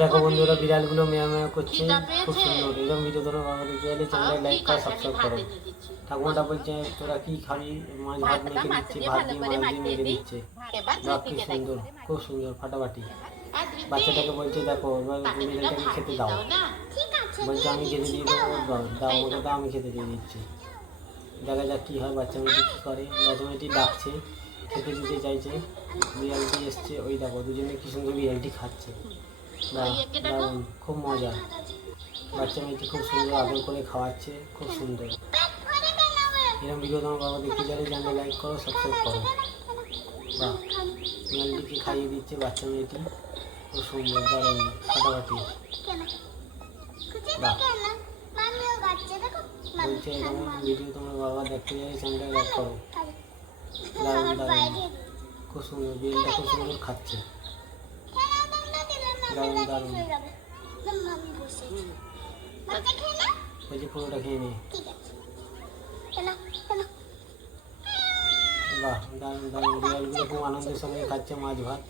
দেখো বন্ধুরা, বিড়ালগুলো মেয়া মেয়া করছে, খুব সুন্দর। এরকম ভিডিও তোমরা বাবা দেখতে চাইলে চ্যানেলে লাইক করো, সাবস্ক্রাইব করো। ঠাকুমাটা বলছে তোরা কি খাবি, মাছ ভাত মেখে দিচ্ছে, ভাত দিয়ে মাছ দিয়ে মেখে দিচ্ছে। বাহ, কি সুন্দর, খুব সুন্দর, ফাটাফাটি। বাচ্চাটাকে বলছে দেখো এবার বিড়ালটাকে খেতে দাও, বলছে আমি খেতে দিয়ে দেবো, দাও দাও আমাকে দাও, আমি খেতে দিয়ে দিচ্ছি। দেখা যাক কী হয়, বাচ্চা মেয়েটি কী করে। বাচ্চা মেয়েটি ডাকছে, খেতে দিতে চাইছে, বিড়ালটি এসছে, ওই দেখো দুজনে কি সুন্দর বিড়ালটি খাচ্ছে। বাহ, দারুণ, খুব মজা। বাচ্চা মেয়েটি খুব সুন্দর আদর করে খাওয়াচ্ছে, খুব সুন্দর। এরকম ভিডিও তোমার বাবা দেখতে চাইলে চ্যানেলে লাইক করো, সাবস্ক্রাইব করো। বাহ, বিড়ালটিকে খাইয়ে দিচ্ছে বাচ্চা মেয়েটি, খুব সুন্দর, দারুণ, ফাটাফাটি। বাহ, বলছে এরকম ভিডিও তোমার বাবা দেখতে চাইলে চ্যানেলে লাইক করো। দারুণ দারুণ, খুব সুন্দর, বিড়ালটা খুব সুন্দর খাচ্ছে, দারুণ দারুণ। বলছি পুরোটা খেয়ে নে। বাহ, দারুণ দারুণ, বিড়ালগুলো খুব আনন্দের সঙ্গে খাচ্ছে মাছ ভাত।